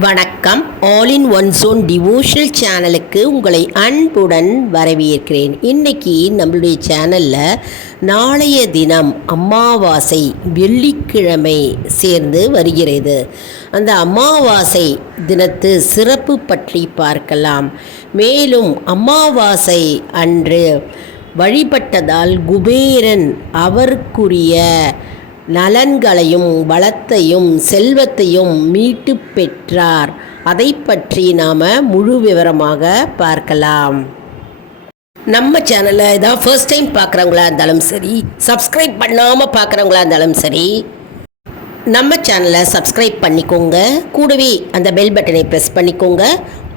வணக்கம். All in one zone devotional சேனலுக்கு உங்களை அன்புடன் வரவேற்கிறேன். இன்றைக்கி நம்மளுடைய சேனலில் நாளைய தினம் அமாவாசை வெள்ளிக்கிழமை சேர்ந்து வருகிறது. அந்த அமாவாசை தினத்து சிறப்பு பற்றி பார்க்கலாம். மேலும் அமாவாசை அன்று வழிபட்டதால் குபேரன் அவருக்குரிய நலன்களையும் வளத்தையும் செல்வத்தையும் மீட்டு பெற்றார். அதை பற்றி நாம் முழு விவரமாக பார்க்கலாம். நம்ம சேனலை ஏதாவது ஃபர்ஸ்ட் டைம் பார்க்குறவங்களா இருந்தாலும் சரி, சப்ஸ்கிரைப் பண்ணாமல் பார்க்குறவங்களா இருந்தாலும் சரி, நம்ம சேனலை சப்ஸ்கிரைப் பண்ணிக்கோங்க. கூடவே அந்த பெல் பட்டனை ப்ரெஸ் பண்ணிக்கோங்க.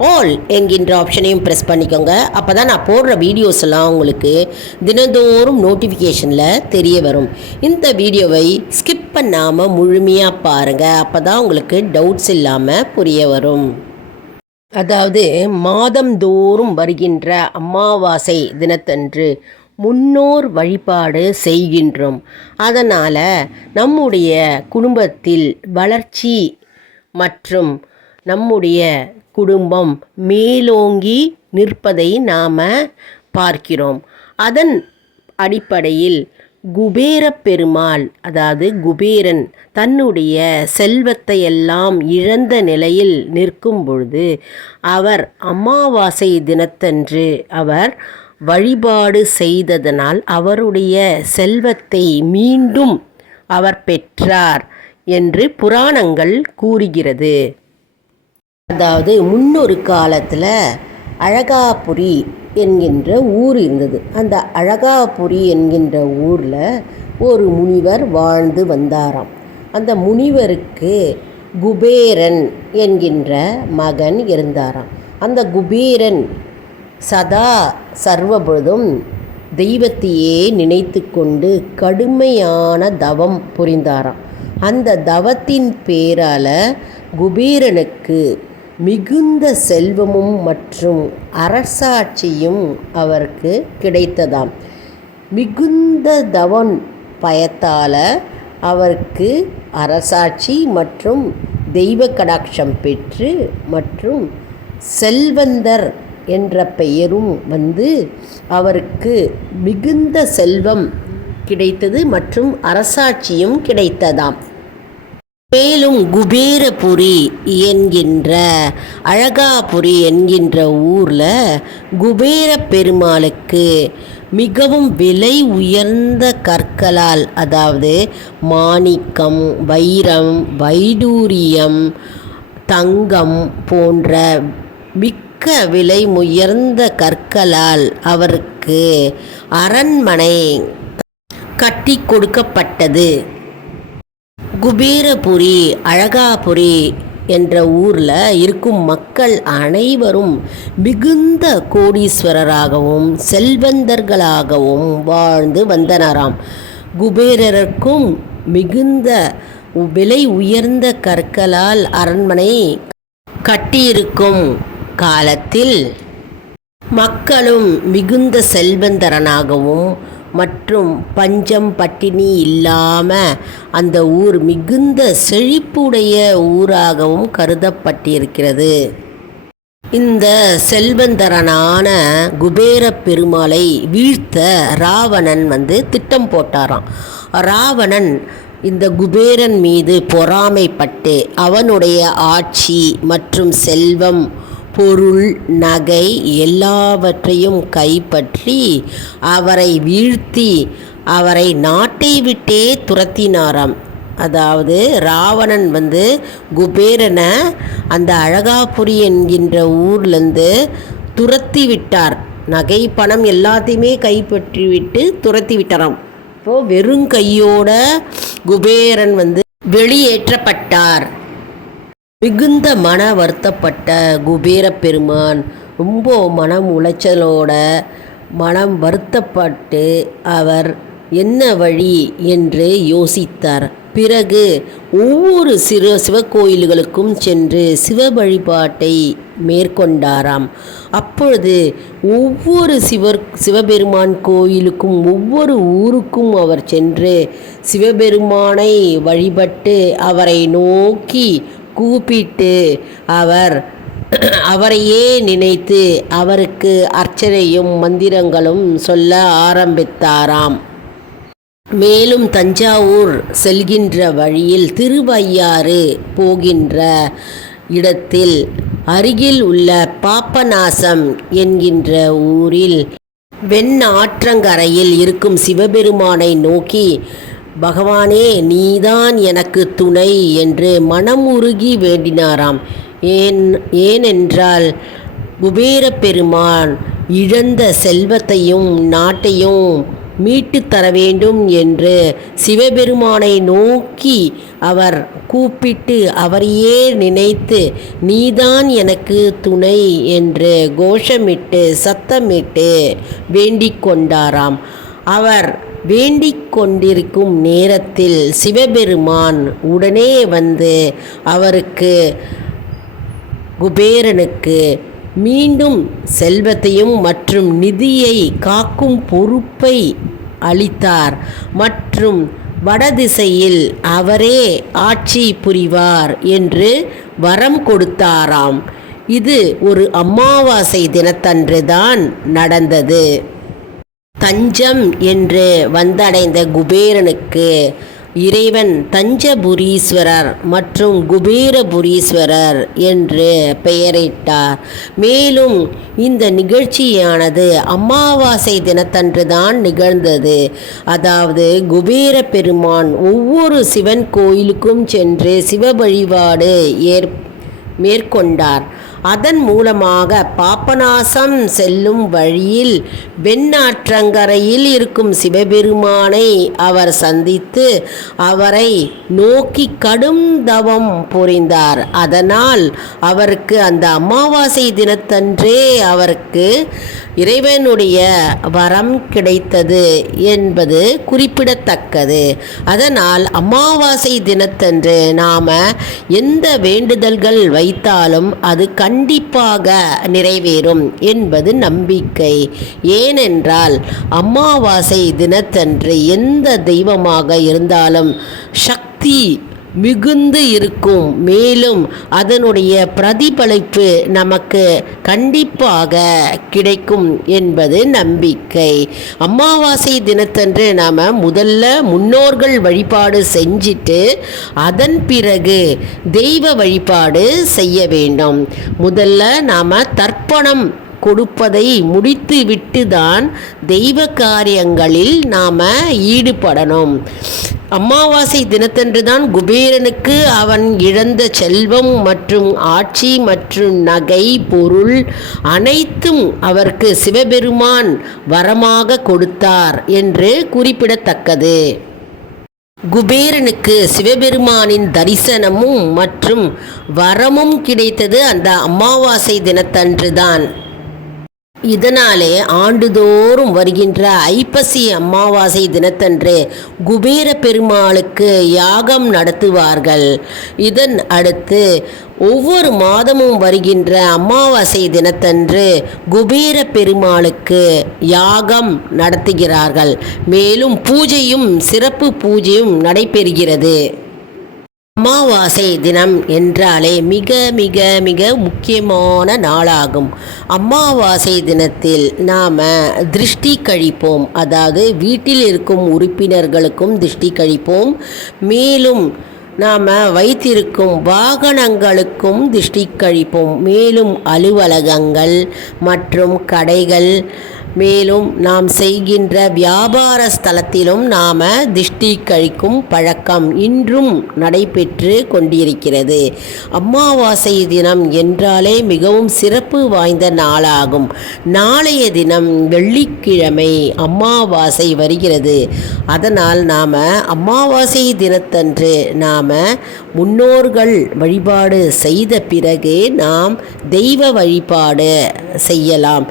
ஆல் என்கின்ற ஆப்ஷனையும் ப்ரெஸ் பண்ணிக்கோங்க. அப்போ தான் நான் போடுற வீடியோஸ் எல்லாம் உங்களுக்கு தினந்தோறும் நோட்டிஃபிகேஷனில் தெரிய வரும். இந்த வீடியோவை ஸ்கிப் பண்ணாமல் முழுமையாக பாருங்கள். அப்போ தான் உங்களுக்கு டவுட்ஸ் இல்லாமல் புரிய வரும். அதாவது மாதந்தோறும் வருகின்ற அமாவாசை தினத்தன்று முன்னோர் வழிபாடு செய்கின்றோம். அதனால் நம்முடைய குடும்பத்தில் வளர்ச்சி மற்றும் நம்முடைய குடும்பம் மேலோங்கி நிற்பதை நாம் பார்க்கிறோம். அதன் அடிப்படையில் குபேர பெருமாள், அதாவது குபேரன் தன்னுடைய செல்வத்தை எல்லாம் இழந்த நிலையில் நிற்கும் பொழுது அவர் அமாவாசை தினத்தன்று அவர் வழிபாடு செய்ததனால் அவருடைய செல்வத்தை மீண்டும் அவர் பெற்றார் என்று புராணங்கள் கூறுகிறது. அதாவது முன்னொரு காலத்தில் அழகாபுரி என்கின்ற ஊர் இருந்தது. அந்த அழகாபுரி என்கின்ற ஊரில் ஒரு முனிவர் வாழ்ந்து வந்தாராம். அந்த முனிவருக்கு குபேரன் என்கின்ற மகன் இருந்தாராம். அந்த குபேரன் சதா சர்வபொழுதும் தெய்வத்தையே நினைத்து கொண்டு கடுமையான தவம் புரிந்தாராம். அந்த தவத்தின் பேரால் குபேரனுக்கு மிகுந்த செல்வமும் மற்றும் அரசாட்சியும் அவருக்கு கிடைத்ததாம். மிகுந்த தவம் பயத்தால் அவருக்கு அரசாட்சி மற்றும் தெய்வ கடாட்சம் பெற்று மற்றும் செல்வந்தர் என்ற பெயரும் அவருக்கு மிகுந்த செல்வம் கிடைத்தது மற்றும் அரசாட்சியும் கிடைத்ததாம். மேலும் குபேரபுரி என்கின்ற அழகாபுரி என்கின்ற ஊரில் குபேர பெருமாளுக்கு மிகவும் விலை உயர்ந்த கற்களால், அதாவது மாணிக்கம், வைரம், வைடூரியம், தங்கம் போன்ற மிக்க விலை உயர்ந்த கற்களால் அவருக்கு அரண்மனை கட்டி கொடுக்கப்பட்டது. குபேரபுரி அழகாபுரி என்ற ஊரில் இருக்கும் மக்கள் அனைவரும் மிகுந்த கோடீஸ்வரராகவும் செல்வந்தர்களாகவும் வாழ்ந்து வந்தனராம். குபேரருக்கும் மிகுந்த விலை உயர்ந்த கற்களால் அரண்மனை கட்டியிருக்கும் காலத்தில் மக்களும் மிகுந்த செல்வந்தரனாகவும் மற்றும் பஞ்சம் பட்டினி இல்லாமல் அந்த ஊர் மிகுந்த செழிப்புடைய ஊராகவும் கருதப்பட்டிருக்கிறது. இந்த செல்வந்தரனான குபேர பெருமாளை வீழ்த்த ராவணன் திட்டம் போட்டாராம். ராவணன் இந்த குபேரன் மீது பொறாமைப்பட்டு அவனுடைய ஆட்சி மற்றும் செல்வம், பொருள், நகை எல்லாவற்றையும் கைப்பற்றி அவரை வீழ்த்தி அவரை நாட்டை விட்டே துரத்தினாராம். அதாவது ராவணன் குபேரனை அந்த அழகாபுரி என்கின்ற ஊர்லேருந்து துரத்தி விட்டார். நகை பணம் எல்லாத்தையுமே கைப்பற்றி விட்டு துரத்தி விட்டாராம். இப்போது வெறும் கையோட குபேரன் வெளியேற்றப்பட்டார். மிகுந்த மன வருத்தப்பட்ட குபேர பெருமான் ரொம்ப மனம் உளைச்சலோட மனம் வருத்தப்பட்டு அவர் என்ன வழி என்று யோசித்தார். பிறகு ஒவ்வொரு சிவக்கோயில்களுக்கும் சென்று சிவ வழிபாட்டை மேற்கொண்டாராம். அப்பொழுது ஒவ்வொரு சிவபெருமான் கோயிலுக்கும் ஒவ்வொரு ஊருக்கும் அவர் சென்று சிவபெருமானை வழிபட்டு அவரை நோக்கி கூப்பிட்டு அவரையே நினைத்து அவருக்கு அர்ச்சனையும் மந்திரங்களும் சொல்ல ஆரம்பித்தாராம். மேலும் தஞ்சாவூர் செல்கின்ற வழியில் திருவையாறு போகின்ற இடத்தில் அருகில் உள்ள பாபநாசம் என்கின்ற ஊரில் வெண்ணாற்றங்கரையில் இருக்கும் சிவபெருமானை நோக்கி, பகவானே, நீதான் எனக்கு துணை என்று மனம் உருகி வேண்டினாராம். ஏனென்றால் குபேர பெருமான் இழந்த செல்வத்தையும் நாட்டையும் மீட்டு தர வேண்டும் என்று சிவபெருமானை நோக்கி அவர் கூப்பிட்டு அவரையே நினைத்து, நீதான் எனக்கு துணை என்று கோஷமிட்டு சத்தமிட்டு வேண்டிக் கொண்டாராம். அவர் வேண்டிக் கொண்டிருக்கும் நேரத்தில் சிவபெருமான் உடனே வந்து குபேரனுக்கு மீண்டும் செல்வத்தையும் மற்றும் நிதியை காக்கும் பொறுப்பை அளித்தார். மற்றும் வடதிசையில் அவரே ஆட்சி புரிவார் என்று வரம் கொடுத்தாராம். இது ஒரு அமாவாசை தினத்தன்று தான் நடந்தது. தஞ்சம் என்று வந்தடைந்த குபேரனுக்கு இறைவன் தஞ்சபுரீஸ்வரர் மற்றும் குபேரபுரீஸ்வரர் என்று பெயரிட்டார். மேலும் இந்த நிகழ்ச்சியானது அமாவாசை தினத்தன்று தான் நிகழ்ந்தது. அதாவது குபேர பெருமான் ஒவ்வொரு சிவன் கோயிலுக்கும் சென்று சிவ வழிபாடு மேற்கொண்டார். அதன் மூலமாக பாபநாசம் செல்லும் வழியில் வெண்ணாற்றங்கரையில் இருக்கும் சிவபெருமானை அவர் சந்தித்து அவரை நோக்கி கடும் தவம் புரிந்தார். அதனால் அவருக்கு அந்த அமாவாசை தினத்தன்றே அவருக்கு இறைவனுடைய வரம் கிடைத்தது என்பது குறிப்பிடத்தக்கது. அதனால் அமாவாசை தினத்தன்று நாம் எந்த வேண்டுதல்கள் வைத்தாலும் அது கண்டிப்பாக நிறைவேறும் என்பது நம்பிக்கை. ஏனென்றால் அமாவாசை தினத்தன்று எந்த தெய்வமாக இருந்தாலும் சக்தி மிகுந்து இருக்கும். மேலும் அதனுடைய பிரதிபலிப்பு நமக்கு கண்டிப்பாக கிடைக்கும் என்பது நம்பிக்கை. அமாவாசை தினத்தன்று நாம் முதல்ல முன்னோர்கள் வழிபாடு செஞ்சிட்டு அதன் பிறகு தெய்வ வழிபாடு செய்ய வேண்டும். முதல்ல நாம் தர்ப்பணம் கொடுப்பதை முடித்து விட்டு தான் தெய்வ காரியங்களில் நாம் ஈடுபடணும். அமாவாசை தினத்தன்று தான் குபேரனுக்கு அவன் இழந்த செல்வம் மற்றும் ஆட்சி மற்றும் நகை பொருள் அனைத்தும் அவருக்கு சிவபெருமான் வரமாக கொடுத்தார் என்று குறிப்பிடத்தக்கது. குபேரனுக்கு சிவபெருமானின் தரிசனமும் மற்றும் வரமும் கிடைத்தது அந்த அமாவாசை தினத்தன்று தான். இதனாலே ஆண்டுதோறும் வருகின்ற ஐப்பசி அமாவாசை தினத்தன்று குபேர பெருமாளுக்கு யாகம் நடத்துவார்கள். இதன் அடுத்து ஒவ்வொரு மாதமும் வருகின்ற அமாவாசை தினத்தன்று குபேர பெருமாளுக்கு யாகம் நடத்துகிறார்கள். மேலும் பூஜையும் சிறப்பு பூஜையும் நடைபெறுகிறது. அமாவாசை தினம் என்றாலே மிக மிக மிக முக்கியமான நாளாகும். அமாவாசை தினத்தில் நாம் திருஷ்டி கழிப்போம். அதாவது வீட்டில் இருக்கும் உறுப்பினர்களுக்கும் திருஷ்டி கழிப்போம். மேலும் நாம் வைத்திருக்கும் வாகனங்களுக்கும் திருஷ்டி கழிப்போம். மேலும் அலுவலகங்கள் மற்றும் கடைகள், மேலும் நாம் செய்கின்ற வியாபார ஸ்தலத்திலும் நாம் திருஷ்டி கழிக்கும் பழக்கம் இன்றும் நடைபெற்று கொண்டிருக்கிறது. அமாவாசை தினம் என்றாலே மிகவும் சிறப்பு வாய்ந்த நாளாகும். நாளைய தினம் வெள்ளிக்கிழமை அமாவாசை வருகிறது. அதனால் நாம் அமாவாசை தினத்தன்று நாம் முன்னோர்கள் வழிபாடு செய்த பிறகு நாம் தெய்வ வழிபாடு செய்யலாம்.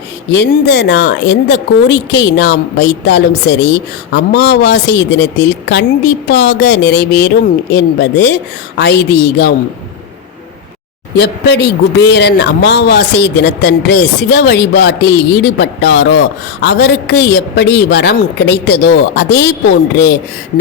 எந்த கோரிக்கை நாம் வைத்தாலும் சரி அமாவாசை தினத்தில் கண்டிப்பாக நிறைவேறும் என்பது ஐதீகம். எப்படி குபேரன் அமாவாசை தினத்தன்று சிவ வழிபாட்டில் ஈடுபட்டாரோ அவருக்கு எப்படி வரம் கிடைத்ததோ அதே போன்று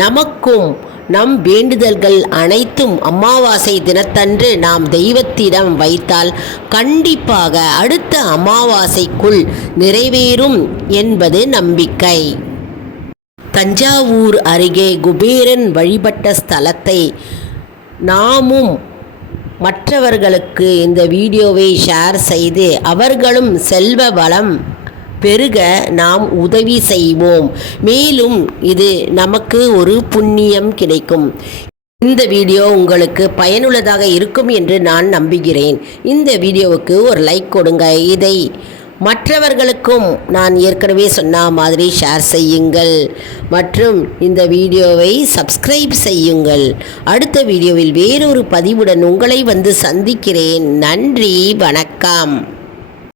நமக்கும் நம் வேண்டுதல்கள் அனைத்தும் அமாவாசை தினத்தன்று நாம் தெய்வத்திடம் வைத்தால் கண்டிப்பாக அடுத்த அமாவாசைக்குள் நிறைவேறும் என்பது நம்பிக்கை. தஞ்சாவூர் அருகே குபேரன் வழிபட்ட ஸ்தலத்தை நாமும் மற்றவர்களுக்கு இந்த வீடியோவை ஷேர் செய்து அவர்களும் செல்வ வளம் பெருக நாம் உதவி செய்வோம். மேலும் இது நமக்கு ஒரு புண்ணியம் கிடைக்கும். இந்த வீடியோ உங்களுக்கு பயனுள்ளதாக இருக்கும் என்று நான் நம்புகிறேன். இந்த வீடியோவுக்கு ஒரு லைக் கொடுங்க. இதை மற்றவர்களுக்கும் நான் ஏற்கனவே சொன்ன மாதிரி ஷேர் செய்யுங்கள் மற்றும் இந்த வீடியோவை சப்ஸ்கிரைப் செய்யுங்கள். அடுத்த வீடியோவில் வேறொரு பதிவுடன் உங்களை வந்து சந்திக்கிறேன். நன்றி, வணக்கம்.